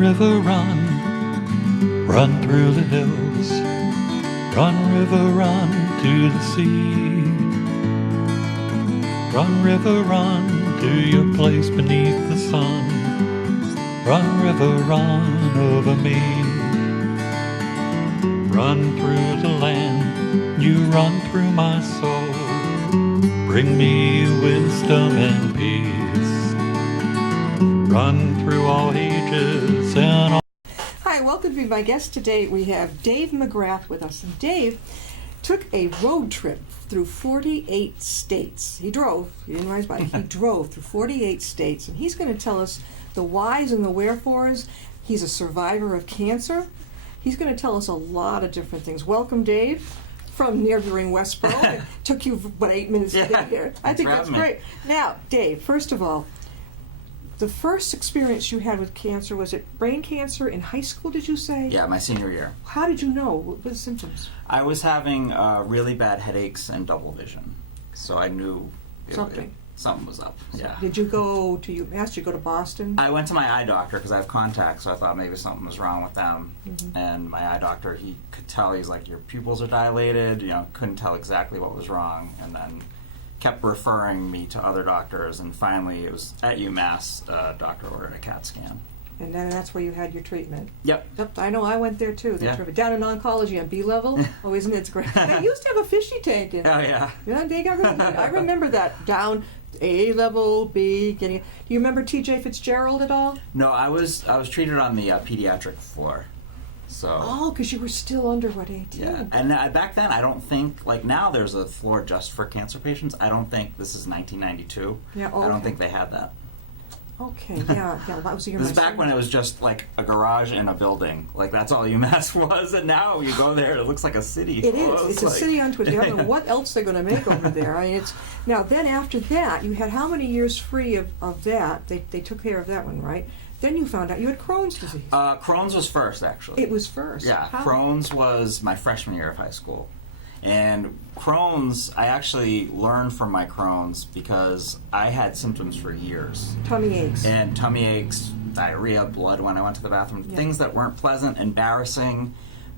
river, run, run through the hills. Run, river, run to the sea. Run, river, run to your place beneath the sun. Run, river, run over me. Run through the land, you run through my soul. Bring me wisdom and peace. Run through all ages and all. Hi, welcome to be my guest today. We have Dave McGrath with us. And Dave took a road trip through 48 states. He drove, he didn't ride his bike, he drove through 48 states. And he's going to tell us the whys and the wherefores. He's a survivor of cancer. He's going to tell us a lot of different things. Welcome, Dave, from neighboring Westboro. It took you, what, 8 minutes to get here? I think that's great. Now, Dave, first of all, the first experience you had with cancer, was it brain cancer in high school, did you say? Yeah, my senior year. How did you know? What were the symptoms? I was having really bad headaches and double vision. So I knew something was up. Yeah. Did you go to UMass? Did you go to Boston? I went to my eye doctor because I have contacts, so I thought maybe something was wrong with them. Mm-hmm. And my eye doctor, he could tell, he's like, your pupils are dilated, couldn't tell exactly what was wrong. And then kept referring me to other doctors, and finally it was at UMass, doctor ordered a CAT scan. And then that's where you had your treatment. Yep. I know, I went there too. Down in oncology on B level. Oh, isn't it great? They used to have a fishy tank in. Oh, yeah. Yeah, they got really good. I remember that, down A level, B, getting. Do you remember T.J. Fitzgerald at all? No, I was treated on the pediatric floor. So. Oh, because you were still under, 18? Yeah, and back then, I don't think, like now there's a floor just for cancer patients. I don't think, this is 1992. Yeah, okay. I don't think they had that. Okay, yeah, that was the year. This is back when it was just like a garage in a building. Like that's all UMass was, and now you go there, it looks like a city. It is. It's like a city unto itself. I don't know what else they're going to make over there. I mean, it's now. Then after that, you had how many years free of that? They took care of that one, right? Then you found out you had Crohn's disease. Crohn's was first, actually. It was first? Yeah, How? Crohn's was my freshman year of high school. And Crohn's, I actually learned from my Crohn's because I had symptoms for years. Tummy aches. And tummy aches, diarrhea, blood when I went to the bathroom, things that weren't pleasant, embarrassing.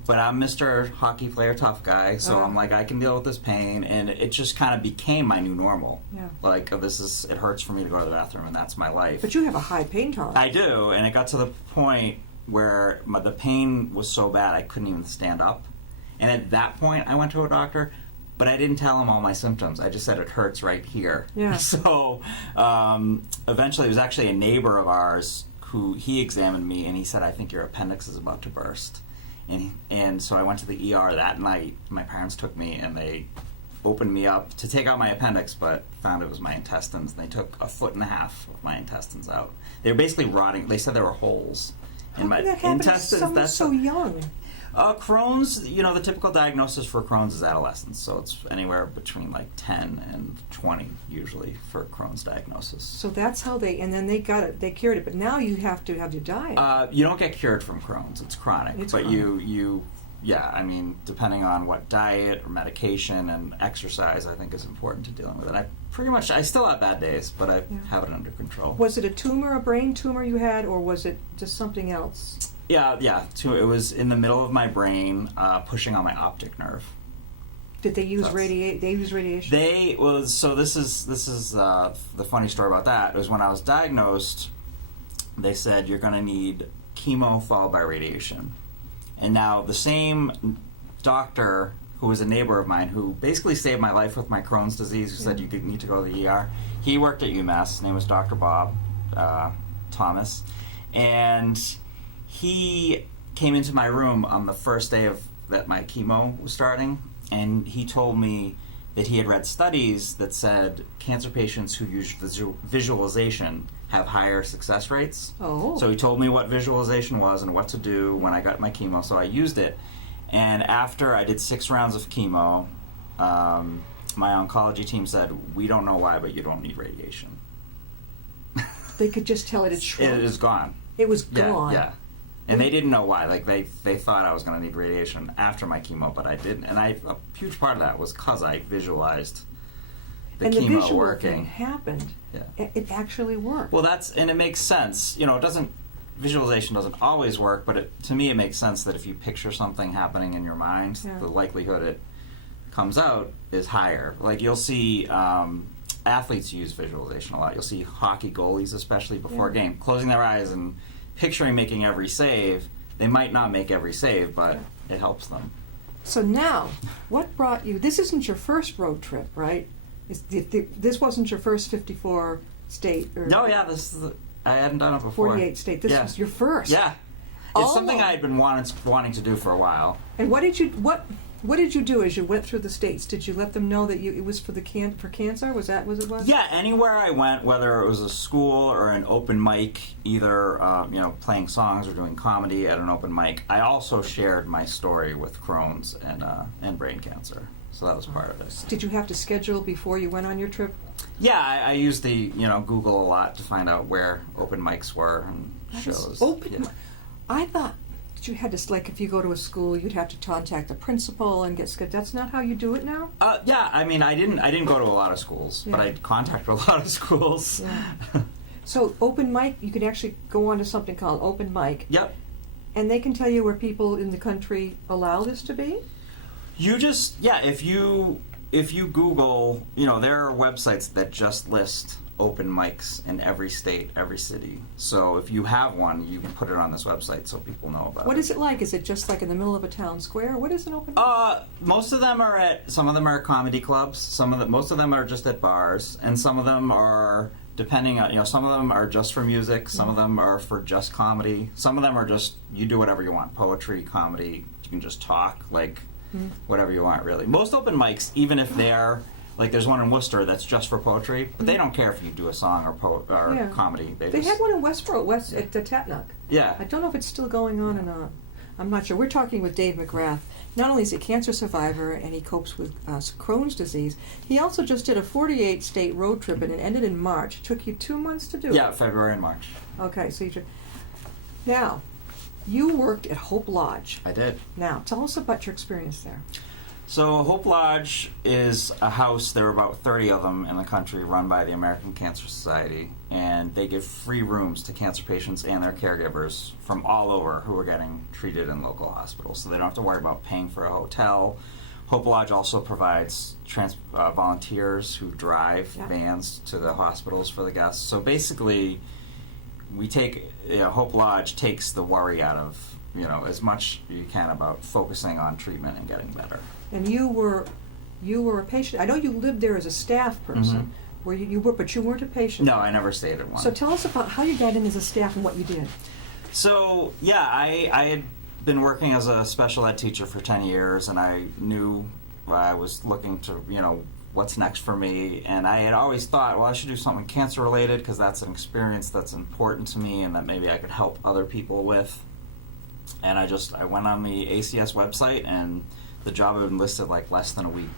But I'm Mr. Hockey player tough guy, so I'm like, I can deal with this pain, and it just kind of became my new normal. Yeah. Like, it hurts for me to go to the bathroom, and that's my life. But you have a high pain tolerance. I do, and it got to the point where the pain was so bad I couldn't even stand up. And at that point, I went to a doctor, but I didn't tell him all my symptoms. I just said it hurts right here. Yeah. So eventually, it was actually a neighbor of ours he examined me, and he said, I think your appendix is about to burst. And so I went to the ER that night. My parents took me, and they opened me up to take out my appendix, but found it was my intestines. And they took 1.5 foot of my intestines out. They were basically rotting. They said there were holes in my intestines. That's so young. Crohn's, the typical diagnosis for Crohn's is adolescence, so it's anywhere between like 10 and 20 usually for Crohn's diagnosis. So that's how and then they got it, they cured it, but now you have to have your diet. You don't get cured from Crohn's, it's chronic. But chronic. Depending on what diet or medication and exercise I think is important to dealing with it. I still have bad days, but I have it under control. Was it a brain tumor you had, or was it just something else? Yeah. It was in the middle of my brain, pushing on my optic nerve. Did they use radiation? So this is the funny story about that. Was when I was diagnosed, they said you're going to need chemo followed by radiation. And now the same doctor who was a neighbor of mine who basically saved my life with my Crohn's disease, who said you need to go to the ER, he worked at UMass. His name was Dr. Bob Thomas. And he came into my room on the first day that my chemo was starting, and he told me that he had read studies that said cancer patients who use visualization have higher success rates. Oh. So he told me what visualization was and what to do when I got my chemo, so I used it. And after I did 6 rounds of chemo, my oncology team said, we don't know why, but you don't need radiation. They could just tell it had shrunk. It is gone. It was gone. Yeah. And they didn't know why. Like, they thought I was going to need radiation after my chemo, but I didn't. And a huge part of that was because I visualized the chemo working. And the visual thing happened. Yeah. It actually worked. Well, and it makes sense. It doesn't visualization doesn't always work, but to me it makes sense that if you picture something happening in your mind, the likelihood it comes out is higher. Like you'll see athletes use visualization a lot. You'll see hockey goalies, especially before a game, closing their eyes and picturing making every save. They might not make every save, but it helps them. So now, what brought you? This isn't your first road trip, right? This wasn't your first 54 state. Or no, yeah, I hadn't done it before. 48 state. This was your first. Yeah, it's something I had been wanting to do for a while. And what did you do as you went through the states? Did you let them know that it was for for cancer? Was that what it was? Yeah, anywhere I went, whether it was a school or an open mic, either playing songs or doing comedy at an open mic, I also shared my story with Crohn's and brain cancer. So that was part of it. Did you have to schedule before you went on your trip? Yeah, I used the Google a lot to find out where open mics were and shows. I thought you had to, like, if you go to a school, you'd have to contact the principal and get scheduled. That's not how you do it now? Yeah, I mean, I didn't go to a lot of schools, but I contacted a lot of schools. Yeah. So open mic, you can actually go on to something called open mic. Yep. And they can tell you where people in the country allow this to be? You just, if you Google, there are websites that just list open mics in every state, every city. So if you have one, you can put it on this website so people know about it. What is it like? Is it just like in the middle of a town square? What is an open mic? Most of them are some of them are comedy clubs. Most of them are just at bars, and some of them are, depending on, some of them are just for music, some of them are for just comedy, some of them are just, you do whatever you want, poetry, comedy, you can just talk, whatever you want, really. Most open mics, even if they're, like there's one in Worcester that's just for poetry, but they don't care if you do a song or comedy. They had one in Westboro, at the Tatnuck. Yeah. I don't know if it's still going on or not. I'm not sure. We're talking with Dave McGrath. Not only is he a cancer survivor and he copes with Crohn's disease, he also just did a 48-state road trip, and it ended in March. It took you 2 months to do it? Yeah, February and March. Okay, so now, you worked at Hope Lodge. I did. Now, tell us about your experience there. So Hope Lodge is a house, there are about 30 of them in the country, run by the American Cancer Society, and they give free rooms to cancer patients and their caregivers from all over who are getting treated in local hospitals, so they don't have to worry about paying for a hotel. Hope Lodge also provides volunteers who drive vans to the hospitals for the guests. So basically, Hope Lodge takes the worry out of, as much you can about focusing on treatment and getting better. And you were a patient. I know you lived there as a staff person. Where you were, but you weren't a patient. No, I never stayed at one. So tell us about how you got in as a staff and what you did. So I had been working as a special ed teacher for 10 years, and I knew I was looking to, what's next for me. And I had always thought, well, I should do something cancer related because that's an experience that's important to me and that maybe I could help other people with. And I went on the ACS website, and the job had been listed like less than a week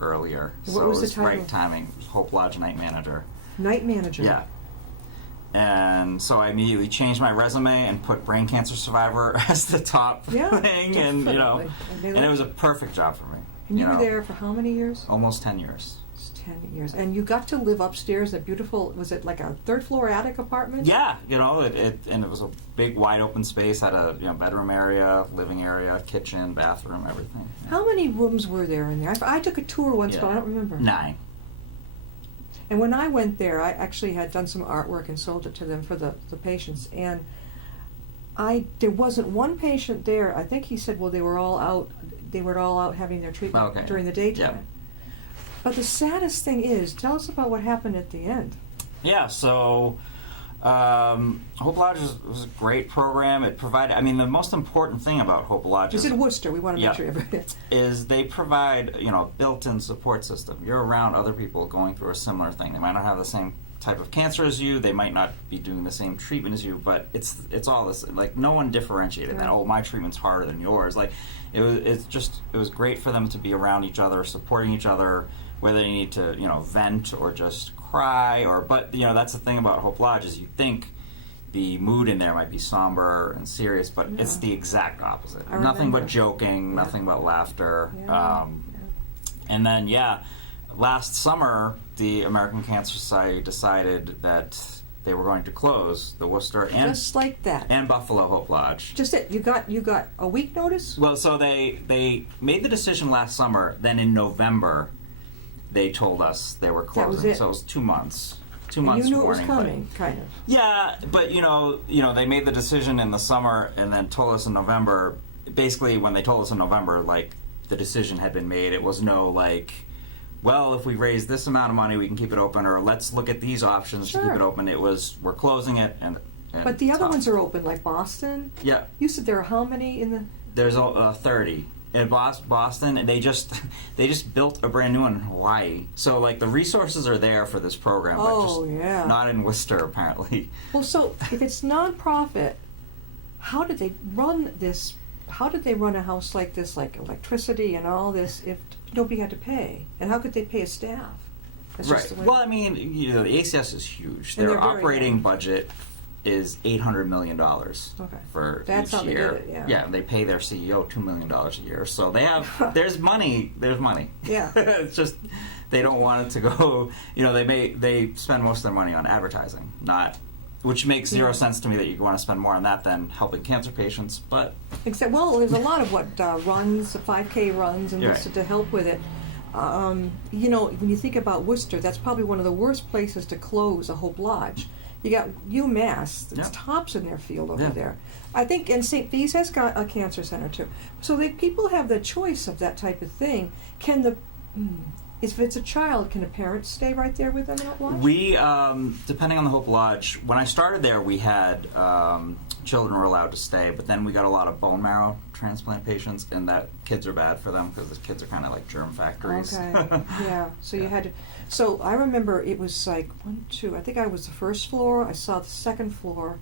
earlier. What was the title? Right timing. Hope Lodge Night Manager. Night Manager? Yeah. And so I immediately changed my resume and put brain cancer survivor as the top thing, and and it was a perfect job for me. And you were there for how many years? Almost 10 years. 10 years. And you got to live upstairs in a beautiful, was it like a third floor attic apartment? Yeah, it was a big wide open space, had a bedroom area, living area, kitchen, bathroom, everything. Yeah. How many rooms were there in there? I took a tour once, but I don't remember. 9. And when I went there, I actually had done some artwork and sold it to them for the patients. And there wasn't one patient there. I think he said, well, they were all out having their treatment during the daytime. Yeah. But the saddest thing is, tell us about what happened at the end. Yeah, so Hope Lodge was a great program. It provided, the most important thing about Hope Lodge is in Worcester. We want to make sure everybody is they provide, a built-in support system. You're around other people going through a similar thing. They might not have the same type of cancer as you. They might not be doing the same treatment as you, but it's all this. Like, no one differentiated that. Oh, my treatment's harder than yours. Like, it was great for them to be around each other, supporting each other, whether they need to, vent or just cry, but that's the thing about Hope Lodge is you think the mood in there might be somber and serious, but it's the exact opposite. Nothing but joking, nothing but laughter. And then, last summer, the American Cancer Society decided that they were going to close the Worcester and Just like that. and Buffalo Hope Lodge. Just it. You got a week notice? Well, so they made the decision last summer. Then in November, they told us they were closing. That was it. So it was 2 months. 2 And months you knew it was warning. coming, kind of. Yeah, but they made the decision in the summer and then told us in November. Basically, when they told us in November, like, the decision had been made. It was no like, well, if we raise this amount of money, we can keep it open, or let's look at these options to keep Sure. it open. It was, we're closing it, and But the other tough. ones are open, like Boston. Yeah, You said there are how many in the? there's 30 in Boston, and they just built a brand new one in Hawaii. So like the resources are there for this program, but Oh, just yeah. not in Worcester apparently. Well, so if it's nonprofit, how did they run this? How did they run a house like this, like electricity and all this, if nobody had to pay? And how could they pay a staff? That's Right. just the way- Well, I mean, the ACS is huge. And Their they're very operating young. budget is $800 million Okay. for That's each how they year. did it, yeah. Yeah, they pay their CEO $2 million a year. So they have, there's money. Yeah. It's just, they don't want it to go, they spend most of their money on advertising, which makes zero Yeah. sense to me that you want to spend more on that than helping cancer patients, but Except, well, there's a lot of runs, 5K runs, and You're this right. to help with it. When you think about Worcester, that's probably one of the worst places to close a Hope Lodge. You got UMass, it's Yeah. tops in their field over Yeah. there. I think, and St. Bees has got a cancer center too. So people have the choice of that type of thing. If it's a child, can a parent stay right there with them in Hope Lodge? we, depending on the Hope Lodge, when I started there, we had children were allowed to stay, but then we got a lot of bone marrow transplant patients, and that kids are bad for them because the kids are kind of like germ factories. Okay. Yeah. So you Yeah. had to. So I remember it was like 1, 2. I think I was the first floor. I saw the second floor.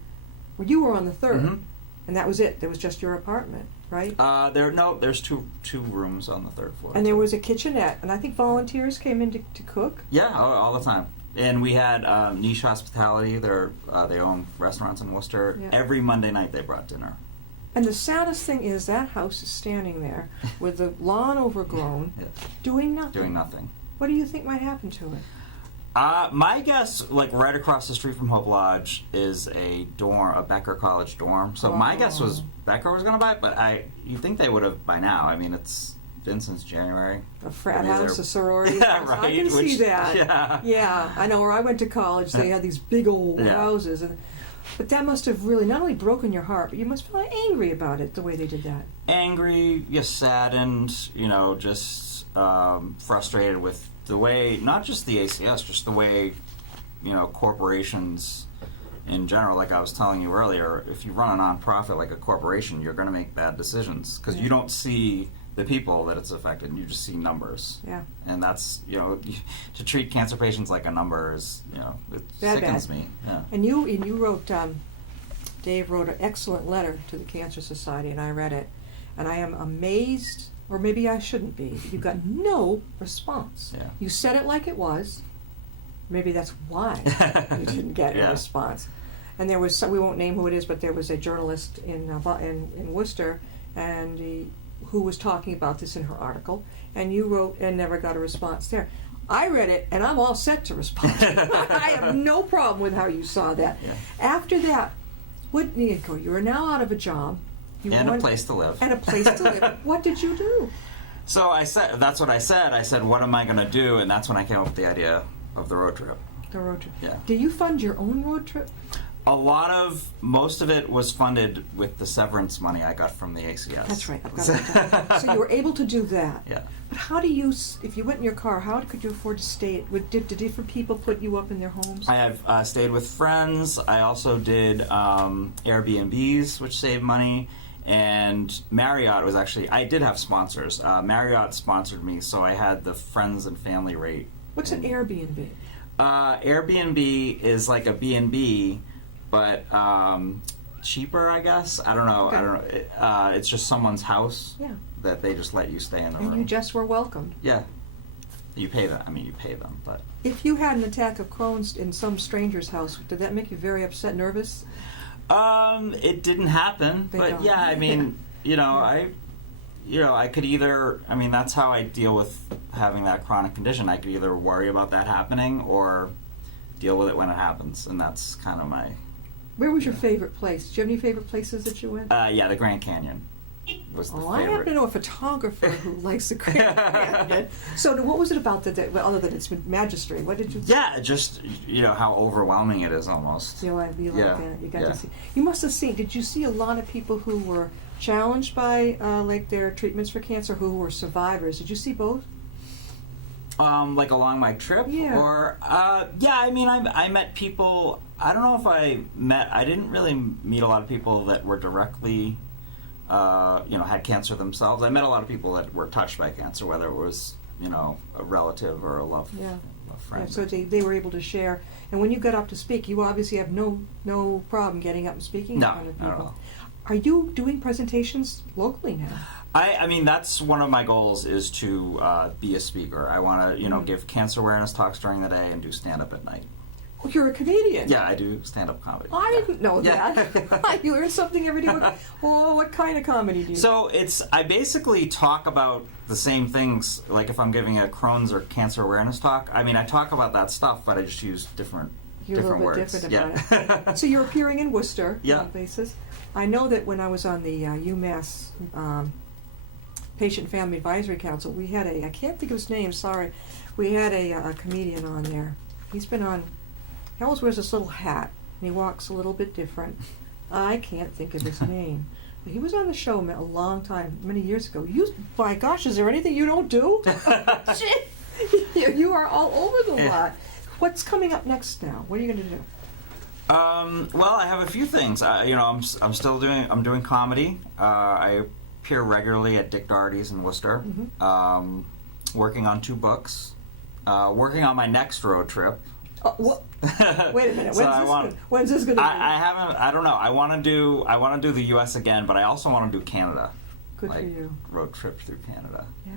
Well, you were on the third, Mhm. and that was it. There was just your apartment, right? There's two rooms on the third floor. And there was a kitchenette, and I think volunteers came in to cook. Yeah, all the time. And we had Niche Hospitality. They own restaurants in Worcester. Yeah. Every Monday night they brought dinner. And the saddest thing is that house is standing there with the lawn overgrown, Yeah. doing nothing. Doing nothing. What do you think might happen to it? My guess, like right across the street from Hope Lodge, is a Becker College dorm. So my guess was Oh. Becker was going to buy it, but you'd think they would have by now. I mean, it's been since January. A frat These house, are- a sorority Yeah, house. right. I can see that. Yeah. Yeah, I know. Where I went to college, they had these big old Yeah. houses, but that must have really not only broken your heart, but you must feel angry about it the way they did that. Angry, saddened, just frustrated with the way, not just the ACS, just the way, corporations in general, like I was telling you earlier, if you run a nonprofit like a corporation, you're going to make bad decisions because you don't see the people that it's affected, you just see numbers. Yeah. And that's, to treat cancer patients like a number is, it Bad, sickens bad. me. Yeah. And you wrote, Dave wrote an excellent letter to the Cancer Society, and I read it, and I am amazed, or maybe I shouldn't be. You got no response. Yeah. You said it like it was. Maybe that's why you didn't get Yeah. a response. And there was we won't name who it is, but there was a journalist in Worcester, and who was talking about this in her article, and you wrote and never got a response there. I read it, and I'm all set to respond. I have no problem with how you saw that. Yeah. After that, what did you go? You are now out of a job. You And a want- place to live. And a place to live. What did you do? So that's what I said. I said, what am I going to do? And that's when I came up with the idea of the road trip. The road trip. Yeah. Did you fund your own road trip? Most of it was funded with the severance money I got from the ACS. That's right. I've got it down. So you were able to do that. Yeah. But how do you, if you went in your car, how could you afford to stay? Did different people put you up in their homes? I have stayed with friends. I also did Airbnbs, which saved money. And Marriott was actually, I did have sponsors. Marriott sponsored me, so I had the friends and family rate. What's an Airbnb? Airbnb is like a B&B, but cheaper, I guess. I don't know. Okay. I don't know. It's just someone's house Yeah. that they just let you stay in the And room. you just were welcomed. Yeah. You pay them. You pay them, but If you had an attack of Crohn's in some stranger's house, did that make you very upset, nervous? it didn't happen. They But don't. yeah, I mean, I could either. I mean, that's how I deal with having that chronic condition. I could either worry about that happening or deal with it when it happens, and that's kind of my. Where was your favorite place? Do you have any favorite places that you went? Yeah, the Grand Canyon was the I happen favorite. to know a photographer who likes the Grand Canyon. So what was it about the day, well, other than its majesty? What did you? Yeah, just how overwhelming it is almost. You like Yeah, that? You got yeah. to see. You must have seen. Did you see a lot of people who were challenged by like their treatments for cancer, who were survivors? Did you see both? Like along my trip, Yeah. or yeah. I mean, I met people. I don't know if I didn't really meet a lot of people that were directly, had cancer themselves. I met a lot of people that were touched by cancer, whether it was a relative or a loved friend. Yeah, so they were able to share. And when you got up to speak, you obviously have no problem getting up and speaking in front of not at people. all. Are you doing presentations locally now? I mean, that's one of my goals is to be a speaker. I want to, give cancer awareness talks during the day and do stand-up at night. Oh, you're a comedian. Yeah, I do stand-up comedy. I didn't know Yeah. that. You learn something every day. What kind of comedy do you do? So I basically talk about the same things, like if I'm giving a Crohn's or cancer awareness talk. I mean, I talk about that stuff, but I just use different You're a little bit words. different about it. So you're appearing in Worcester Yeah. on basis. I know that when I was on the UMass Patient Family Advisory Council, we had I can't think of his name, sorry. We had a comedian on there. He's been on, he always wears this little hat, and he walks a little bit different. I can't think of his name. But he was on the show a long time, many years ago. My gosh, is there anything you don't do? Shit. You are all over the lot. What's coming up next now? What are you going to do? Well, I have a few things. I'm still doing comedy. I appear regularly at Dick Doherty's in Worcester. Mm-hmm. Working on 2 books. Working on my next road trip. What? Wait a minute. So When's this going to be? I haven't. I don't know. I want to do the U.S. again, but I also want to do Canada. Good like for you. Road trip through Canada. Yeah.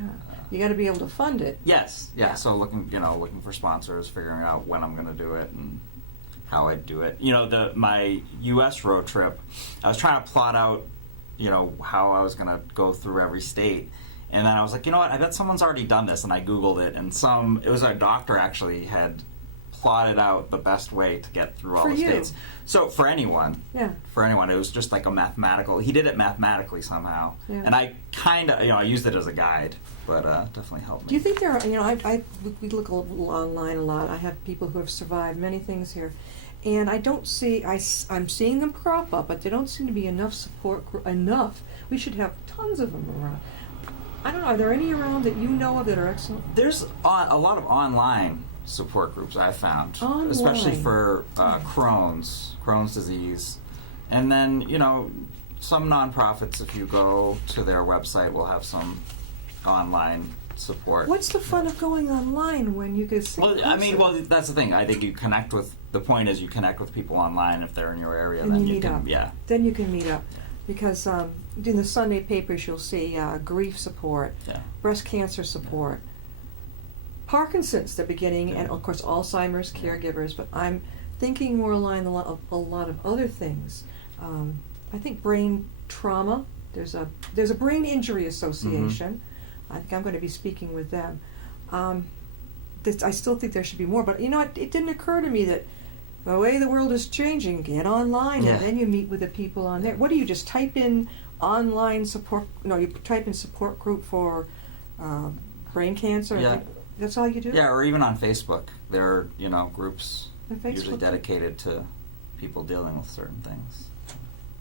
You got to be able to fund it. Yes. Yeah. Yeah. So looking for sponsors, figuring out when I'm going to do it and how I do it. My U.S. road trip, I was trying to plot out, how I was going to go through every state. And then I was like, you know what, I bet someone's already done this. And I Googled it, and it was a doctor actually had plotted out the best way to get through all For the you. states. So for anyone, Yeah. it was just like he did it mathematically somehow. Yeah. And I kind of, I used it as a guide, but definitely helped me. Do you think there are, we look online a lot. I have people who have survived many things here. And I don't see, I'm seeing them crop up, but there don't seem to be enough support, enough. We should have tons of them around. I don't know, are there any around that you know of that are excellent? There's a lot of online support groups I've found, Online. especially for Crohn's disease. And then, some nonprofits, if you go to their website, will have some online support. What's the fun of going online when you could see? Well, I mean, that's the thing. I think the point is you connect with people online if they're in your area. And then you meet can, up. yeah. Then you can meet up. Because in the Sunday papers you'll see grief support, Yeah. breast cancer support, Parkinson's, the beginning, and of course Alzheimer's caregivers, but I'm thinking more along a lot of other things. I think brain trauma, there's a brain injury association. I think I'm going to be speaking with them. I still think there should be more, but it didn't occur to me that the way the world is changing, get online Yeah. and then you meet with the people on there. What do you just type in online support? No, you type in support group for brain cancer. Yeah. That's all you do? Yeah, or even on Facebook. There are, groups On Facebook? usually dedicated to people dealing with certain things.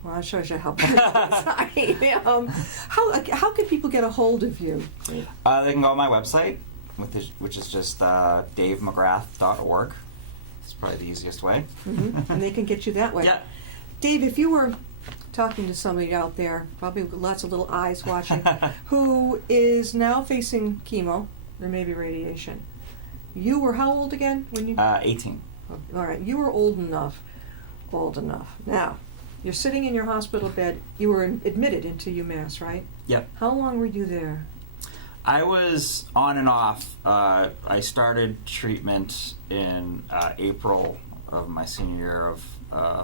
Well, that shows you how how can people get a hold of you? They can go on my website, which is just davemcgrath.org. It's probably the easiest way. Mm-hmm. And they can get you that way. Yeah. Dave, if you were talking to somebody out there, probably lots of little eyes watching, who is now facing chemo or maybe radiation, you were how old again when you? 18. All right, you were old enough. Now, you're sitting in your hospital bed. You were admitted into UMass, right? Yep. How long were you there? I was on and off. I started treatment in April of my senior year of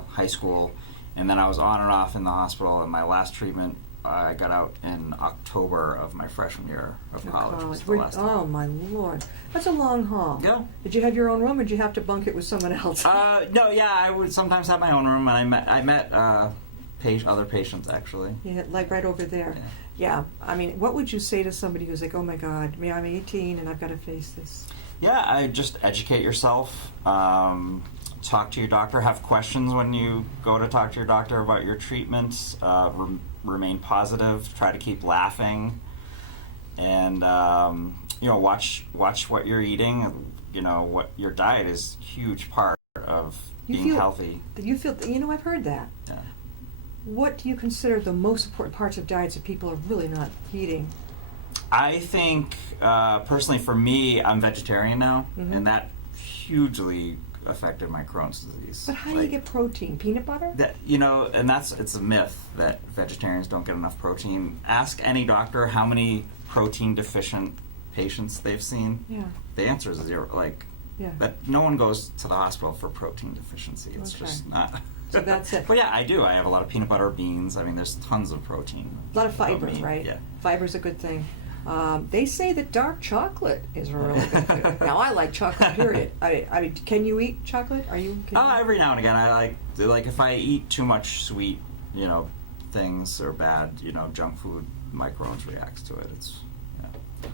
high school, and then I was on and off in the hospital, and my last treatment I got out in October of my freshman year of college. Was the Were- last time. oh my Lord, that's a long haul. Yeah. Did you have your own room, or did you have to bunk it with someone else? No, yeah, I would sometimes have my own room, and I met other patients actually. Yeah, like right over there. Yeah. I mean, what would you say to somebody who's like, oh my God, I'm 18 and I've got to face this? Yeah, I just educate yourself. Talk to your doctor. Have questions when you go to talk to your doctor about your treatments. Remain positive. Try to keep laughing, and watch what you're eating. What your diet is a huge part of being healthy. I've heard that. Yeah. What do you consider the most important parts of diets that people are really not eating? I think, personally for me, I'm vegetarian now, and that hugely affected my Crohn's disease. But how do you get protein? Peanut butter? It's a myth that vegetarians don't get enough protein. Ask any doctor how many protein deficient patients they've seen. Yeah. The answer is zero. That no one goes to the hospital for protein deficiency. It's just not. So that's it. But yeah, I do. I have a lot of peanut butter, beans. I mean, there's tons of protein. A lot of fiber, right? Yeah. Fiber's a good thing. They say that dark chocolate is really good food. Now, I like chocolate, period. I mean, can you eat chocolate? Every now and again. I like if I eat too much sweet, things or bad, junk food, my Crohn's reacts to it.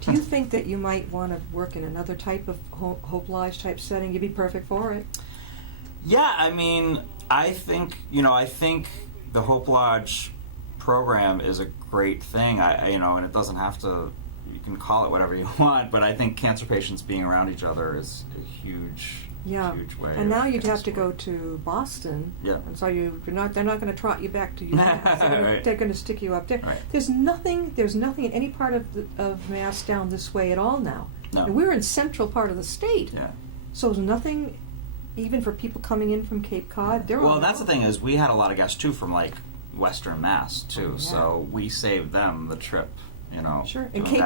Do you think that you might want to work in another type of Hope Lodge type setting? You'd be perfect for it. Yeah, I mean, I think the Hope Lodge program is a great thing. And it doesn't have to. You can call it whatever you want, but I think cancer patients being around each other is a huge way. And now you'd have to go to Boston. Yeah. And so they're not going to trot you back to UMass. Right. They're going to stick you up there. Right. There's nothing in any part of Mass down this way at all now. No. And we're in central part of the state. Yeah. So there's nothing, even for people coming in from Cape Cod. Well, that's the thing is we had a lot of guests too from Western Mass too, yeah. so we saved them the trip. Sure. And Cape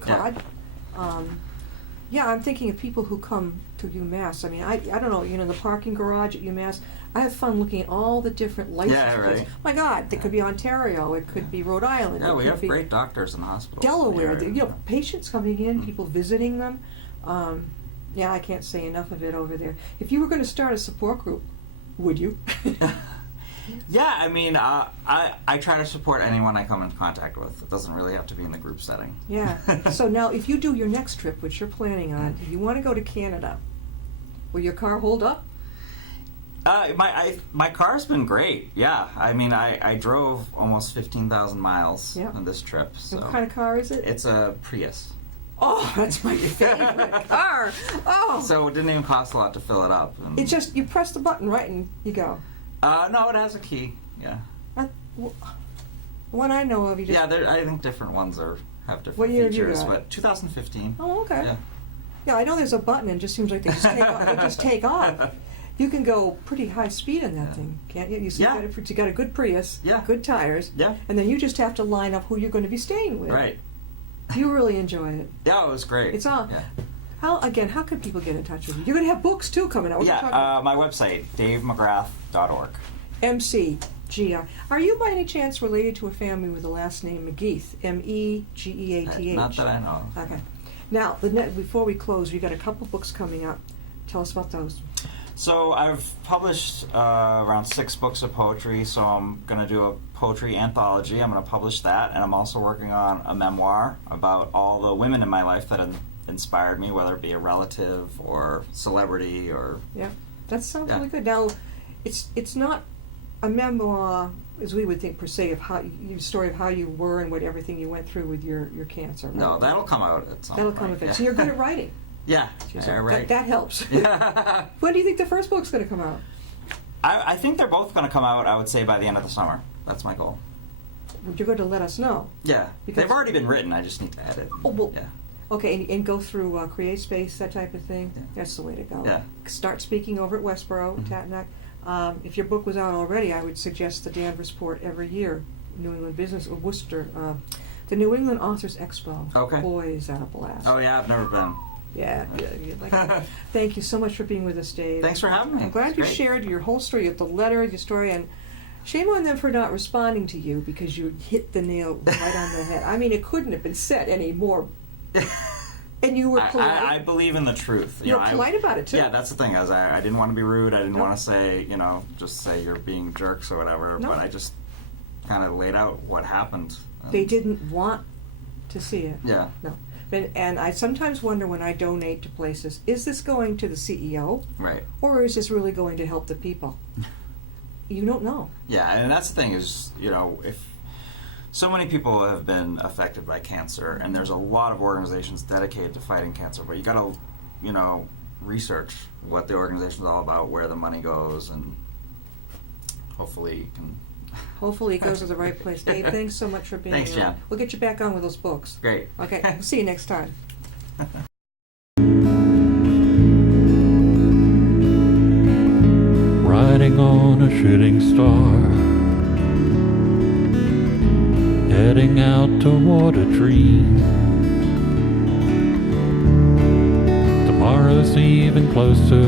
Cod. Yeah, I'm thinking of people who come to UMass. I mean, I don't know, the parking garage at UMass, I have fun looking at all the different license plates. Right. My God, it could be Ontario, it could be Rhode Island. Yeah, we have be great doctors in the hospital. Delaware, patients coming in, people visiting them. Yeah, I can't say enough of it over there. If you were going to start a support group, would you? Yeah, I mean, I try to support anyone I come in contact with. It doesn't really have to be in the group setting. Yeah. So now, if you do your next trip, which you're planning on, if you want to go to Canada, will your car hold up? My car's been great. Yeah, I mean, I drove almost 15,000 miles on this trip. So. What kind of car is it? It's a Prius. Oh, that's my favorite car. Oh. So it didn't even cost a lot to fill it up. It's just you press the button, right, and you go. No, it has a key. Yeah. One I know of, you just... Yeah, I think different ones have different what year features. Have you got? But 2015. Oh, okay. Yeah. Yeah, I know there's a button, and it just seems like they just take off. You can go pretty high speed in that thing, can't you? You got a good Prius, good tires, and then you just have to line up who you're going to be staying with. Right. You really enjoy it. Yeah, it was great. It's all. Yeah. How can people get in touch with you? You're going to have books too coming out. My website, davemcgrath.org. MCGR. Are you by any chance related to a family with the last name McGeath? MEGEATH. Not that I know of. Okay. Now, before we close, we've got a couple books coming up. Tell us about those. So I've published around 6 books of poetry, so I'm going to do a poetry anthology. I'm going to publish that, and I'm also working on a memoir about all the women in my life that have inspired me, whether it be a relative or celebrity or... Yeah, that sounds really good. Now, it's not a memoir, as we would think per se, of your story of how you were and what everything you went through with your cancer. Right? No, that'll come out at some point. That'll come out. So you're good at writing. Yeah, right. That helps. Yeah. When do you think the first book's going to come out? I think they're both going to come out, I would say, by the end of the summer. That's my goal. Would you go to let us know? Yeah. They've already been written. I just need to edit. Oh, well, yeah. Okay, and go through CreateSpace, that type of thing? Yeah. That's the way to go. Yeah. Start speaking over at Westboro, Tatanac. If your book was out already, I would suggest the Danvers Port every year, New England Business, or Worcester, the New England Authors Expo. Okay. Boy, is that a blast. Oh, yeah, I've never been. Yeah, you'd like that. Thank you so much for being with us, Dave. Thanks for having me. I'm glad you shared your whole story, the letter, your story, and Shame on them for not responding to you because you hit the nail right on the head. I mean, it couldn't have been said any more. And you were polite. I believe in the truth. You're polite about it too. Yeah, that's the thing. I didn't want to be rude. I didn't want to say, just say you're being jerks or whatever. No. But I just kind of laid out what happened. They didn't want to see it. Yeah. No. And I sometimes wonder when I donate to places, is this going to the CEO? Right. Or is this really going to help the people? You don't know. Yeah, and that's the thing is, if so many people have been affected by cancer, and there's a lot of organizations dedicated to fighting cancer, but you got to, research what the organization's all about, where the money goes, and hopefully you can... Hopefully it goes to the right place. Dave, thanks so much for being Thanks, here. Jan. We'll get you back on with those books. Great. Okay, we'll see you next time. Riding on a shooting star, heading out toward a dream. Tomorrow's even closer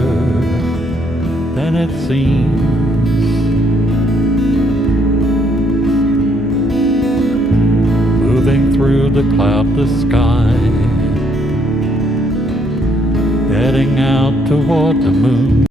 than it seems. Moving through the cloudless sky, heading out toward the moon.